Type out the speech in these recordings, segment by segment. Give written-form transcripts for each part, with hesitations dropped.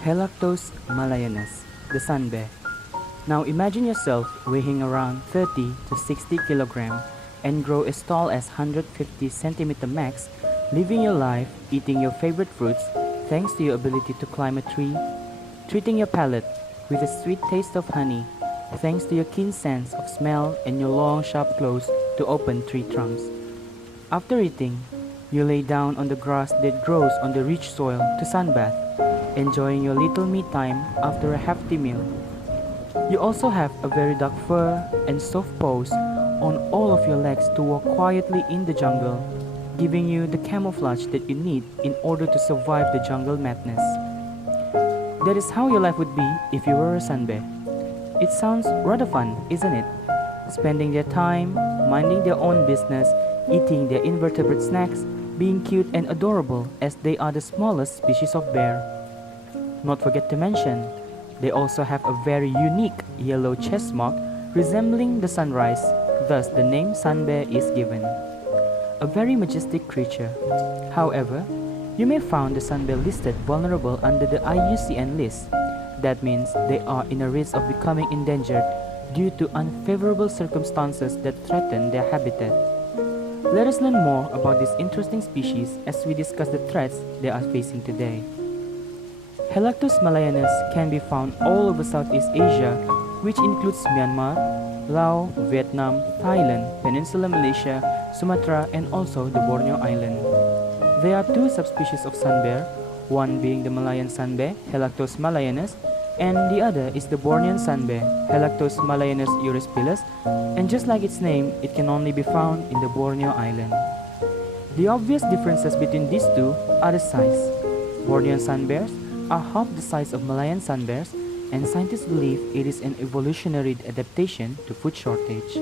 Helactos malayanus, the sun bear. Now imagine yourself weighing around 30 to 60 kilograms and grow as tall as 150 centimeter max, living your life eating your favorite fruits thanks to your ability to climb a tree, treating your palate with a sweet taste of honey thanks to your keen sense of smell and your long sharp claws to open tree trunks. After eating, you lay down on the grass that grows on the rich soil to sunbathe, enjoying your little me time after a hefty meal. You also have a very dark fur and soft paws on all of your legs to walk quietly in the jungle, giving you the camouflage that you need in order to survive the jungle madness. That is how your life would be if you were a sun bear. It sounds rather fun, isn't it? Spending their time, minding their own business, eating their invertebrate snacks, being cute and adorable as they are the smallest species of bear. Not forget to mention, they also have a very unique yellow chest mark resembling the sunrise, thus the name sun bear is given. A very majestic creature. However, you may find the sun bear listed vulnerable under the IUCN list. That means they are in a risk of becoming endangered due to unfavorable circumstances that threaten their habitat. Let us learn more about this interesting species as we discuss the threats they are facing today. Helactos malayanus can be found all over Southeast Asia, which includes Myanmar, Laos, Vietnam, Thailand, Peninsula Malaysia, Sumatra, and also the Borneo Island. There are two subspecies of sun bear, one being the Malayan sun bear, Helactos malayanus, and the other is the Bornean sun bear, Helactos malayanus eurispilus, and just like its name, it can only be found in the Borneo Island. The obvious differences between these two are the size. Bornean sun bears are half the size of Malayan sun bears, and scientists believe it is an evolutionary adaptation to food shortage.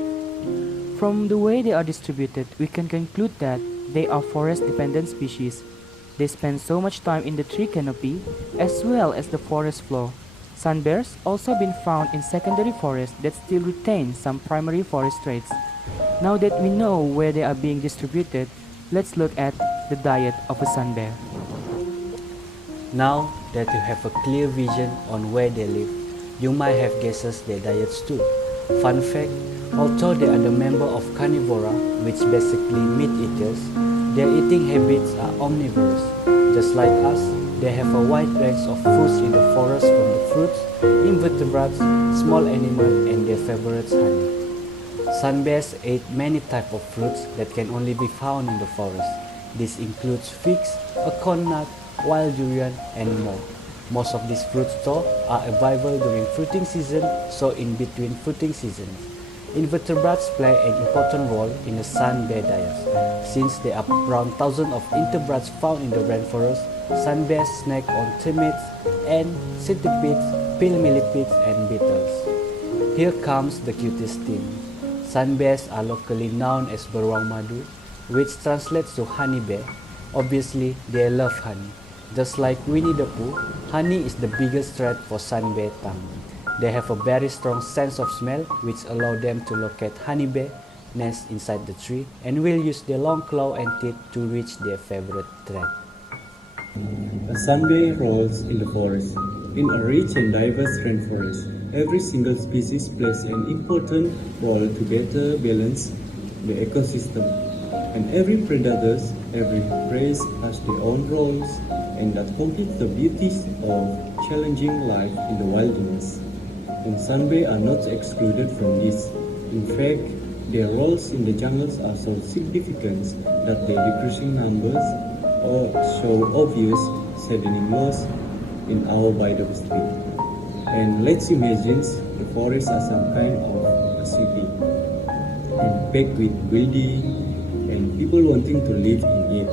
From the way they are distributed, we can conclude that they are forest-dependent species. They spend so much time in the tree canopy as well as the forest floor. Sun bears also been found in secondary forests that still retain some primary forest traits. Now that we know where they are being distributed, let's look at the diet of a sun bear. Now that you have a clear vision on where they live, you might have guessed their diets too. Fun fact, although they are the member of carnivora, which basically meat eaters, their eating habits are omnivorous. Just like us, they have a wide range of foods in the forest from the fruits, invertebrates, small animals, and their favorites honey. Sun bears eat many types of fruits that can only be found in the forest. This includes figs, acorn nut, wild durian, and more. Most of these fruits though are available during fruiting season, so in between fruiting seasons. Invertebrates play an important role in the sun bear diet. Since there are around thousands of invertebrates found in the rainforest, sun bears snack on termites, ants, centipedes, pill millipedes, and beetles. Here comes the cutest thing. Sun bears are locally known as beruang madu, which translates to honey bear. Obviously, they love honey. Just like Winnie the Pooh, honey is the biggest threat for sun bear tongue. They have a very strong sense of smell which allow them to locate honey bear nests inside the tree and will use their long claw and teeth to reach their favorite threat. A sun bear rolls in the forest. In a rich and diverse rainforest, every single species plays an important role to better balance the ecosystem. And every predators, every prey has their own roles, and that completes the beauties of challenging life in the wilderness. And sun bear are not excluded from this. In fact, their roles in the jungles are so significant that their decreasing numbers are so obvious, saddening loss in our biodiversity. And let's imagine the forests are some kind of a city, and packed with buildings and people wanting to live in it.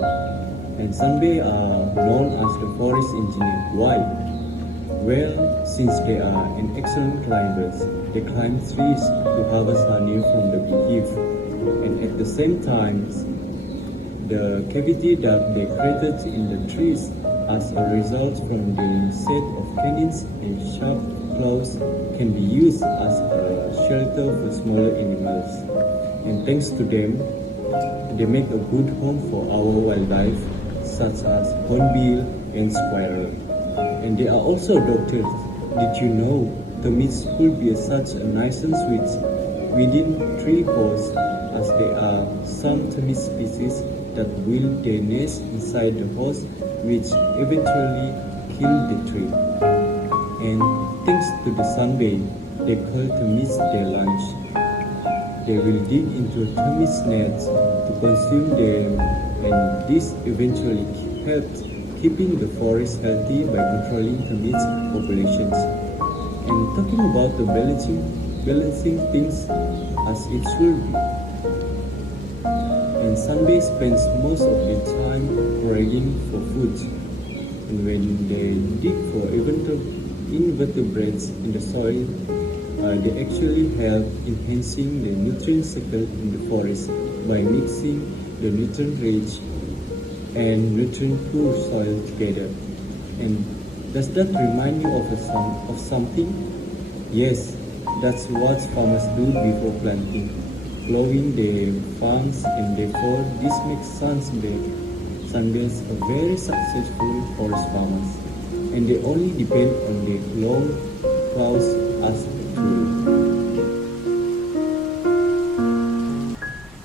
And sun bear are known as the forest engineer. Why? Well, since they are an excellent climbers, they climb trees to harvest honey from the beehive. And at the same time, the cavity that they created in the trees as a result from the set of canines and sharp claws can be used as a shelter for smaller animals. And thanks to them, they make a good home for our wildlife such as hornbill and squirrel. And they are also doctors. Did you know termites could be such a nuisance within tree holes, as there are some termite species that build their nest inside the house, which eventually kill the tree. And thanks to the sunbeam, they call termites their lunch. They will dig into termites' nets to consume them, and this eventually helps keeping the forest healthy by controlling termites populations. And talking about the balancing things as it should be. And sunbeam spends most of their time foraging for food. And when they dig for invertebrates in the soil, they actually help enhancing the nutrient cycle in the forest by mixing the nutrient-rich and nutrient-poor soil together. And does that remind you of something? Yes, that's what farmers do before planting, plowing their farms, and therefore this makes sunbears a very successful forest farmers, and they only depend on their long plows as a tool.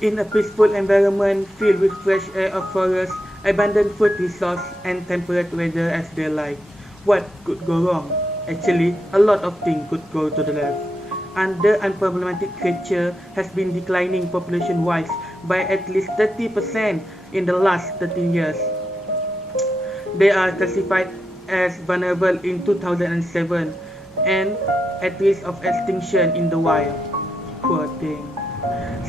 In a peaceful environment filled with fresh air of forest, abundant food resource, and temperate weather as their life, what could go wrong? Actually, a lot of things could go to the left. And the unproblematic creature has been declining population-wise by at least 30% in the last 13 years. They are classified as vulnerable in 2007 and at risk of extinction in the wild. Poor thing.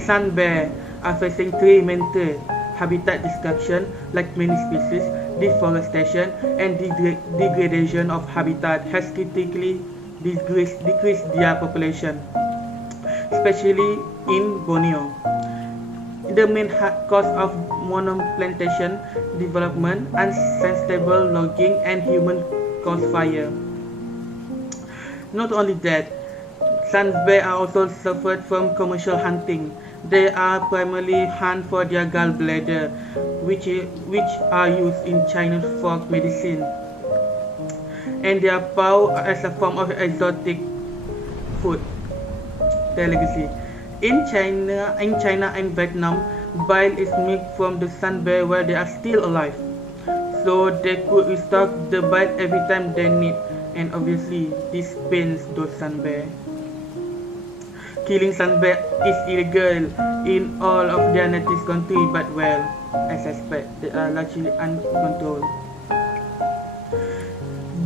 Sun bear are facing three main threats: habitat destruction, like many species, deforestation, and degradation of habitat has critically decreased their population, especially in Borneo. The main cause of monoplantation development, unsustainable logging, and human-caused fire. Not only that, sun bears are also suffered from commercial hunting. They are primarily hunted for their gallbladder, which are used in Chinese folk medicine, and their paw as a form of exotic food. Their legacy. In China and Vietnam, bile is made from the sun bear while they are still alive, so they could restock the bile every time they need, and obviously this pains those sun bear. Killing sun bear is illegal in all of their native country, but well, as I expect, they are largely uncontrolled.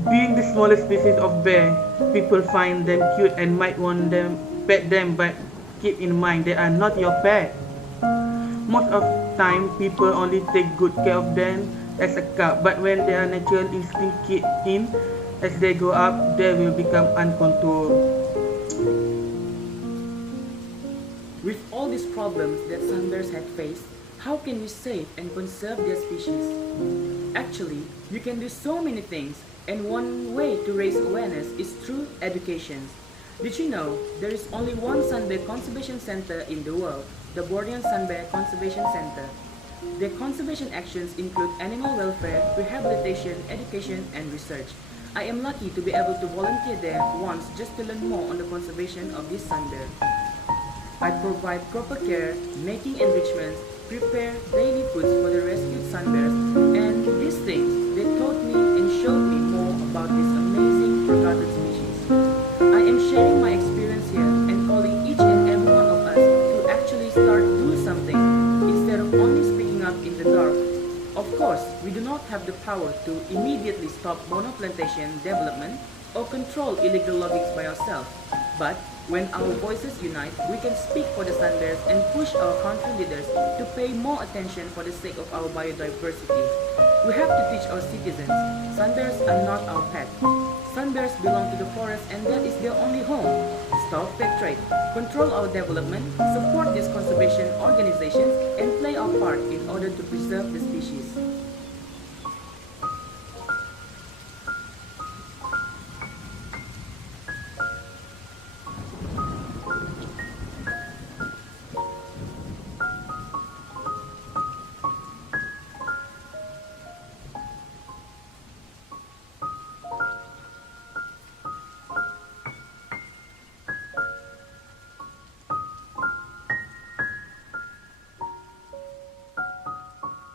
Being the smallest species of bear, people find them cute and might want them pet them, but keep in mind they are not your pet. Most of the time, people only take good care of them as a cub, but when their natural instinct kick in, as they grow up, they will become uncontrolled. With all these problems that sunbears have faced, how can we save and conserve their species? Actually, you can do so many things, and one way to raise awareness is through education. Did you know there is only one sunbear conservation center in the world, the Bornean Sunbear Conservation Center? Their conservation actions include animal welfare, rehabilitation, education, and research. I am lucky to be able to volunteer there once just to learn more on the conservation of this sunbear. I provide proper care, making enrichments, prepare daily foods for the rescued sunbears, and these things, they taught me and showed me more about this amazing forgotten species. I am sharing my experience here and calling each and every one of us to actually start doing something instead of only speaking up in the dark. Of course, we do not have the power to immediately stop monoplantation development or control illegal logging by ourselves, but when our voices unite, we can speak for the sunbears and push our country leaders to pay more attention for the sake of our biodiversity. We have to teach our citizens, sunbears are not our pet. Sunbears belong to the forest and that is their only home. Stop pet trade, control our development, support these conservation organizations, and play our part in order to preserve the species.